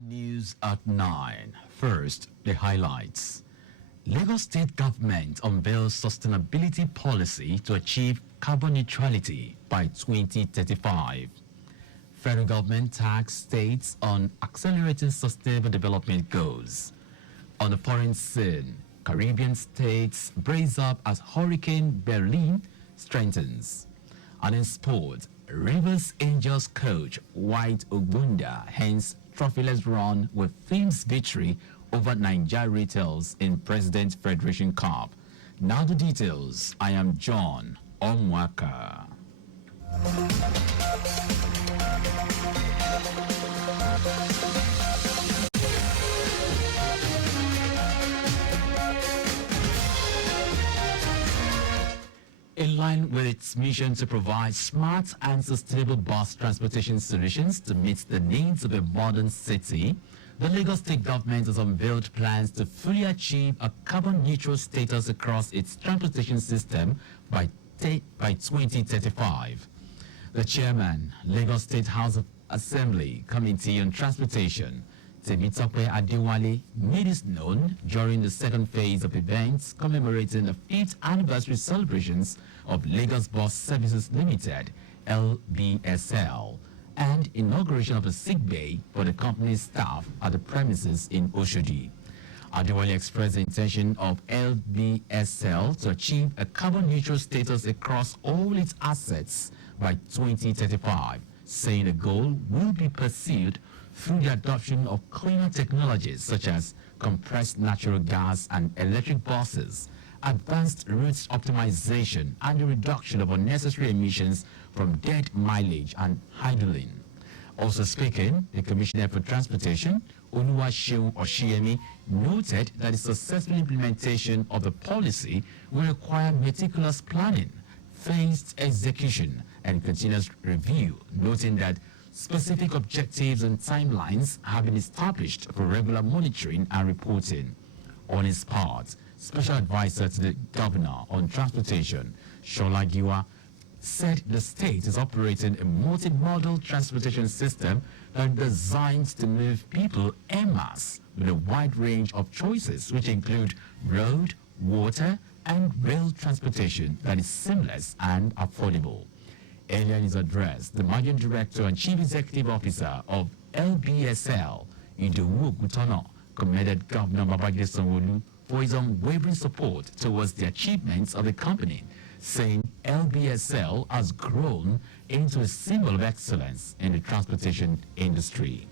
News at 9. First, the highlights. Lagos State Government unveils sustainability policy to achieve carbon neutrality by 2035. Federal government tax states on accelerating sustainable development goals. On the foreign scene, Caribbean states brace up as Hurricane Berlin strengthens. And in sport, Rivers Angels coach White Ogbunda hence trophyless run with Finn's victory over Nigeria Retails in President Federation Cup. Now the details. I am John Omoaka. In line with its mission to provide smart and sustainable bus transportation solutions to meet the needs of a modern city, the Lagos State government has unveiled plans to fully achieve a carbon neutral status across its transportation system by 2035. The chairman, Lagos State House of Assembly Committee on Transportation, Temitope Adewale, made this known during the second phase of events commemorating the 5th anniversary celebrations of Lagos Bus Services Limited, LBSL, and inauguration of a sick bay for the company's staff at the premises in Oshodi. Adewale expressed the intention of LBSL to achieve a carbon neutral status across all its assets by 2035, saying the goal will be pursued through the adoption of cleaner technologies such as compressed natural gas and electric buses, advanced routes optimization, and the reduction of unnecessary emissions from dead mileage and idling. Also speaking, the Commissioner for Transportation, Oluwaseun Oshiemi, noted that the successful implementation of the policy will require meticulous planning, phased execution, and continuous review, noting that specific objectives and timelines have been established for regular monitoring and reporting. On his part, Special Advisor to the Governor on Transportation, Shola Giwa, said the state is operating a multimodal transportation system that is designed to move people en masse with a wide range of choices, which include road, water, and rail transportation that is seamless and affordable. Earlier in his address, the Managing Director and Chief Executive Officer of LBSL, Idowu Ogutono, commended Governor Babajide Sanwo-Olu for his unwavering support towards the achievements of the company, saying LBSL has grown into a symbol of excellence in the transportation industry.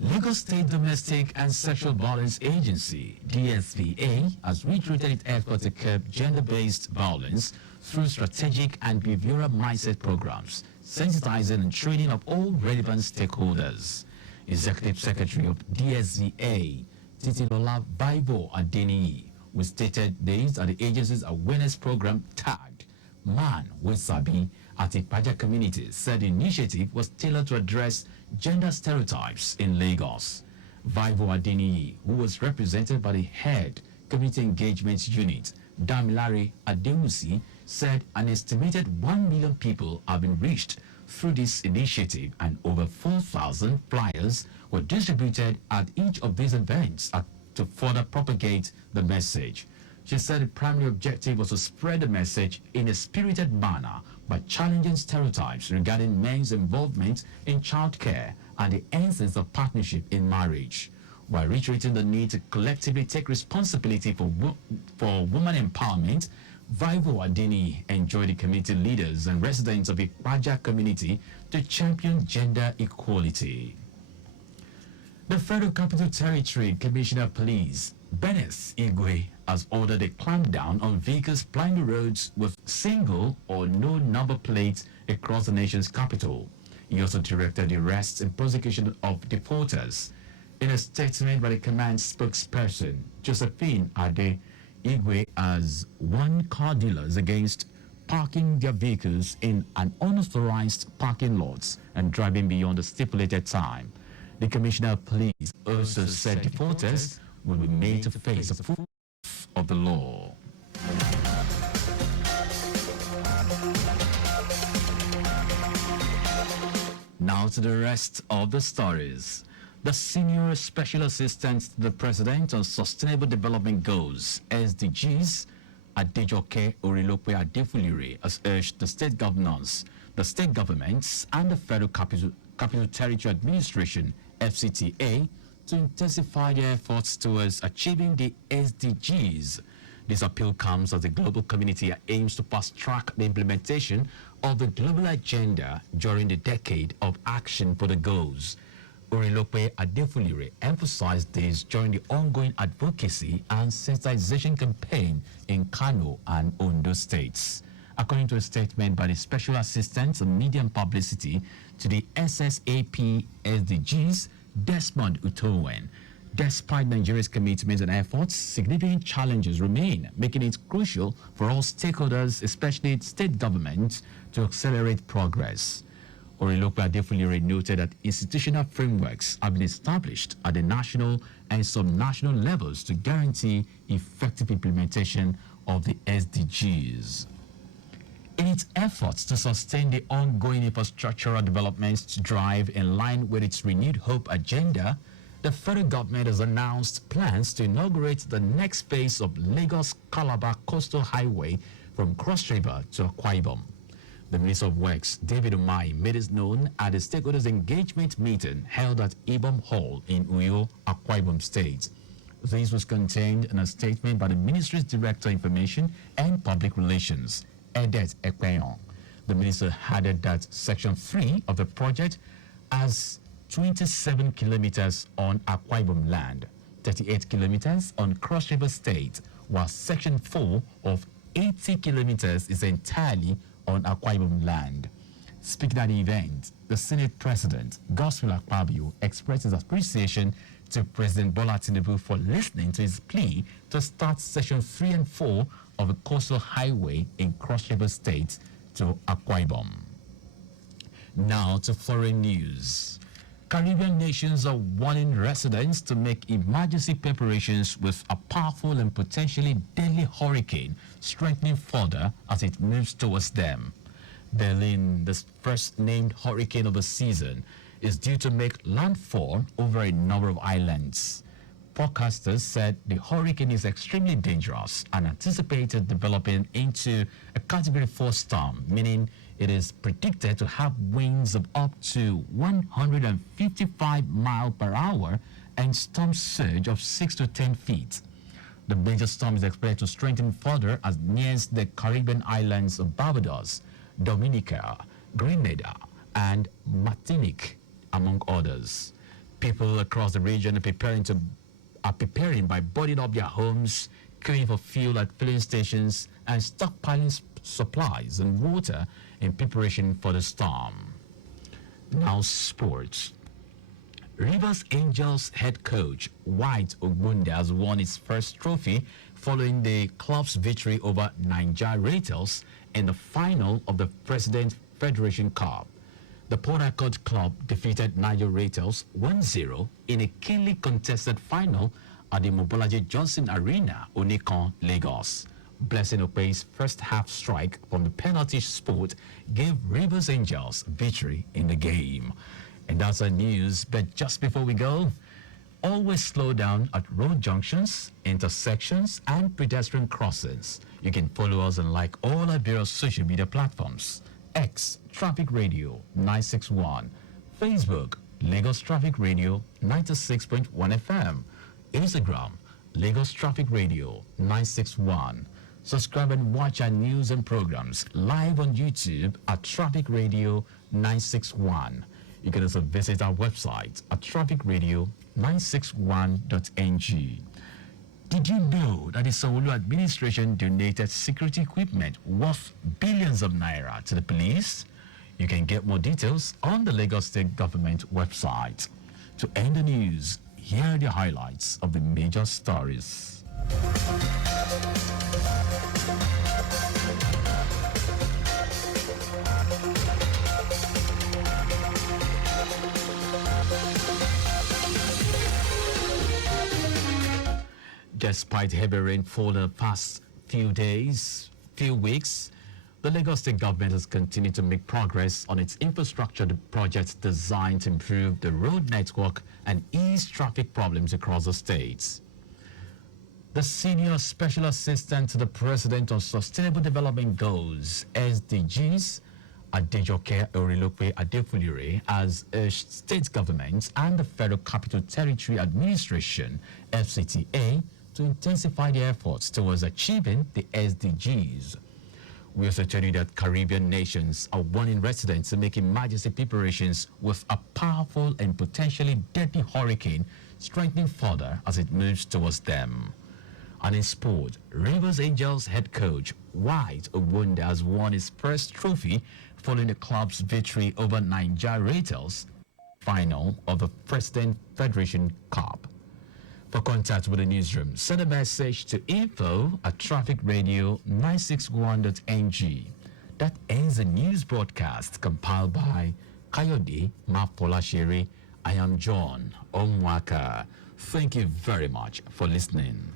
Lagos State Domestic and Sexual Violence Agency, DSVA, has reiterated its effort to curb gender-based violence through strategic and behavioral mindset programs, sensitizing and training of all relevant stakeholders. Executive Secretary of DSVA, Titilola Baibo Adeniyi, who stated this at the agency's awareness program tagged Man with Sabi at the Paja community, said the initiative was tailored to address gender stereotypes in Lagos. Vivo Adeniyi, who was represented by the head community engagement unit, Damilare Adewusi, said an estimated 1 million people have been reached through this initiative and over 4,000 flyers were distributed at each of these events to further propagate the message. She said the primary objective was to spread the message in a spirited manner by challenging stereotypes regarding men's involvement in childcare and the essence of partnership in marriage, while reiterating the need to collectively take responsibility for women empowerment. Vivo Adeni enjoined the community leaders and residents of the Paja community to champion gender equality. The Federal Capital Territory Commissioner of Police, Benes Igwe, has ordered a clampdown on vehicles plying the roads with single or no number plates across the nation's capital. He also directed the arrest and prosecution of deporters. In a statement by the command spokesperson, Josephine Ade, Igwe has warned car dealers against parking their vehicles in an unauthorized parking lots and driving beyond the stipulated time. The Commissioner of Police also said deporters will be made to face the full of the law. Now to the rest of the stories. The Senior Special Assistant to the President on Sustainable Development Goals, SDGs, Adejoke Orilope Adefulire, has urged the state governors, the state governments, and the Federal Capital Territory Administration, FCTA, to intensify their efforts towards achieving the SDGs. This appeal comes as the global community aims to fast-track the implementation of the global agenda during the decade of action for the goals. Orilope Adefulire emphasized this during the ongoing advocacy and sensitization campaign in Kano and Ondo states. According to a statement by the Special Assistant on Media and Publicity to the SSAP SDGs, Desmond Utowen, despite Nigeria's commitments and efforts, significant challenges remain, making it crucial for all stakeholders, especially state governments, to accelerate progress. Orilope Adefulire noted that institutional frameworks have been established at the national and subnational levels to guarantee effective implementation of the SDGs. In its efforts to sustain the ongoing infrastructural developments drive in line with its renewed hope agenda, the federal government has announced plans to inaugurate the next phase of Lagos-Calabar Coastal Highway from Cross River to Akwa Ibom. The Minister of Works, David Umahi, made this known at the stakeholders engagement meeting held at Ibom Hall in Uyo, Akwa Ibom State. This was contained in a statement by the Ministry's Director of Information and Public Relations, Edet Ekpeyon. The minister added that Section 3 of the project has 27 kilometers on Akwa Ibom land, 38 kilometers on Cross River State, while Section 4 of 80 kilometers is entirely on Akwa Ibom land. Speaking at the event, the Senate President, Godswill Akpabio, expressed his appreciation to President Bola Tinubu for listening to his plea to start Section 3 and 4 of the Coastal Highway in Cross River State to Akwa Ibom. Now to foreign news. Caribbean nations are warning residents to make emergency preparations with a powerful and potentially deadly hurricane strengthening further as it moves towards them. Berlin, the first named hurricane of the season, is due to make landfall over a number of islands. Forecasters said the hurricane is extremely dangerous and anticipated developing into a Category 4 storm, meaning it is predicted to have winds of up to 155 miles per hour and storm surge of 6 to 10 feet. The major storm is expected to strengthen further as nears the Caribbean islands of Barbados, Dominica, Grenada, and Martinique, among others. People across the region are preparing by boarding up their homes, queuing for fuel at filling stations, and stockpiling supplies and water in preparation for the storm. Now sports. Rivers Angels head coach White Ogbunde has won its first trophy following the club's victory over Niger Rattles in the final of the President Federation Cup. The Port Harcourt club defeated Niger Rattles 1-0 in a keenly contested final at the Mobolaji Johnson Arena, Onikan, Lagos. Blessing Okpe's first half strike from the penalty spot gave Rivers Angels victory in the game. And that's our news, but just before we go, always slow down at road junctions, intersections, and pedestrian crossings. You can follow us and like all our various social media platforms. X, Traffic Radio 961. Facebook, Lagos Traffic Radio 96.1 FM. Instagram, Lagos Traffic Radio 961. Subscribe and watch our news and programs live on YouTube at Traffic Radio 961. You can also visit our website at trafficradio961.ng. Did you know that the Sanwo-Olu administration donated security equipment worth billions of naira to the police? You can get more details on the Lagos State Government website. To end the news, here are the highlights of the major stories. Despite heavy rainfall in the past few weeks, The Lagos State government has continued to make progress on its infrastructure projects designed to improve the road network and ease traffic problems across the state. The Senior Special Assistant to the President on Sustainable Development Goals, SDGs, Adejoke Orilope Adefulire, has urged state governments and the Federal Capital Territory Administration, FCTA, to intensify their efforts towards achieving the SDGs. We also tell you that Caribbean nations are warning residents to make emergency preparations with a powerful and potentially deadly hurricane strengthening further as it moves towards them. And in sport, Rivers Angels head coach White Owonda has won his first trophy following the club's victory over Niger Raiders final of the President Federation Cup. For contact with the newsroom, send a message to info@trafficradio961.ng. That ends the news broadcast compiled by Kayode Mapolashere. I am John Omoaka. Thank you very much for listening.